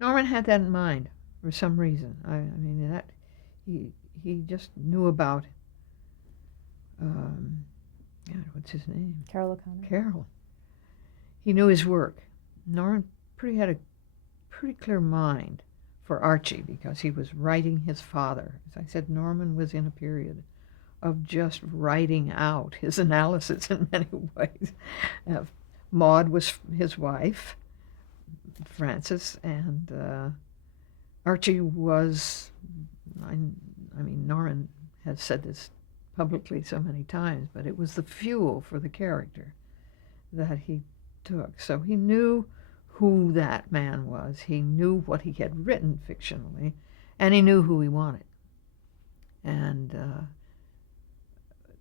Norman had that in mind for some reason. I mean that he he just knew about um, God, what's his name? Carol O'Connor. Carroll. He knew his work. Norman had a pretty clear mind for Archie because he was writing his father. As I said, Norman was in a period of just writing out his analysis in many ways. Uh, Maud was his wife, Frances, and Archie was, I mean, Norman has said this publicly so many times, but it was the fuel for the character that he took. So he knew who that man was. He knew what he had written fictionally, and he knew who he wanted. And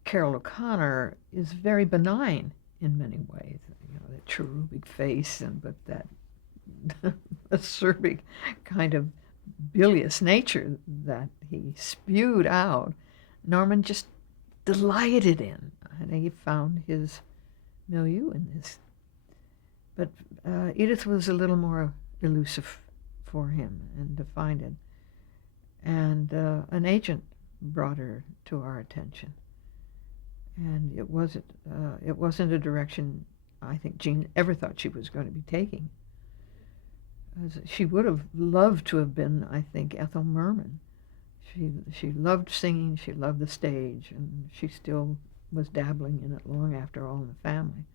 Carol O'Connor is very benign in many ways. You know, that cherubic face, and but that acerbic kind of bilious nature that he spewed out, Norman just delighted in, and he found his milieu in this. But Edith was a little more elusive for him and defined it. And an agent brought her to our attention. And it wasn't a direction I think Jean ever thought she was going to be taking. She would have loved to have been, I think, Ethel Merman. She loved singing, she loved the stage, and she still was dabbling in it long after All in the Family.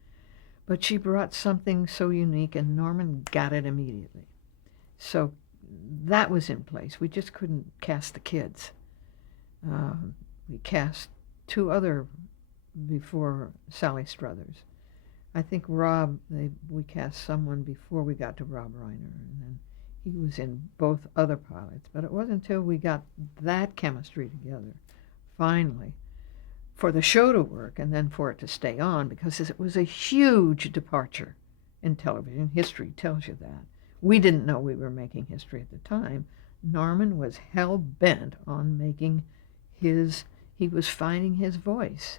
But she brought something so unique, and Norman got it immediately. So that was in place. We just couldn't cast the kids. We cast two other before Sally Struthers. I think we cast someone before we got to Rob Reiner, and then he was in both other pilots. But it wasn't until we got that chemistry together, finally, for the show to work and then for it to stay on, because it was a huge departure in television. History tells you that. We didn't know we were making history at the time. Norman was hell-bent on making he was finding his voice.